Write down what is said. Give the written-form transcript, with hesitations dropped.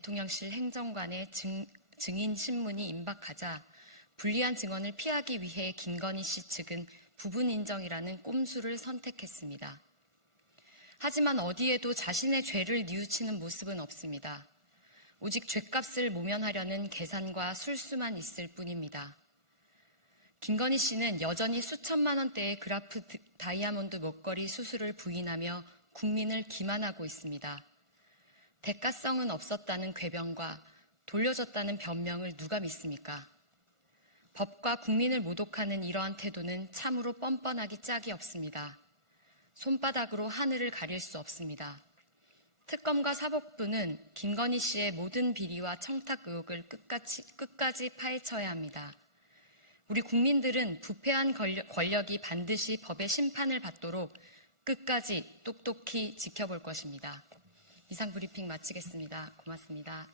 대통령실 행정관의 증인 신문이 임박하자 불리한 증언을 피하기 위해 김건희 씨 측은 부분 인정이라는 꼼수를 선택했습니다. 하지만 어디에도 자신의 죄를 뉘우치는 모습은 없습니다. 오직 죗값을 모면하려는 계산과 술수만 있을 뿐입니다. 김건희 씨는 여전히 수천만 원대의 그라프 다이아몬드 목걸이 수수를 부인하며 국민을 기만하고 있습니다. 대가성은 없었다는 궤변과 돌려줬다는 변명을 누가 믿습니까? 법과 국민을 모독하는 이러한 태도는 참으로 뻔뻔하기 짝이 없습니다. 손바닥으로 하늘을 가릴 수 없습니다. 특검과 사법부는 김건희 씨의 모든 비리와 청탁 의혹을 끝까지 파헤쳐야 합니다. 우리 국민들은 부패한 권력이 반드시 법의 심판을 받도록 끝까지 똑똑히 지켜볼 것입니다. 이상 브리핑 마치겠습니다. 고맙습니다.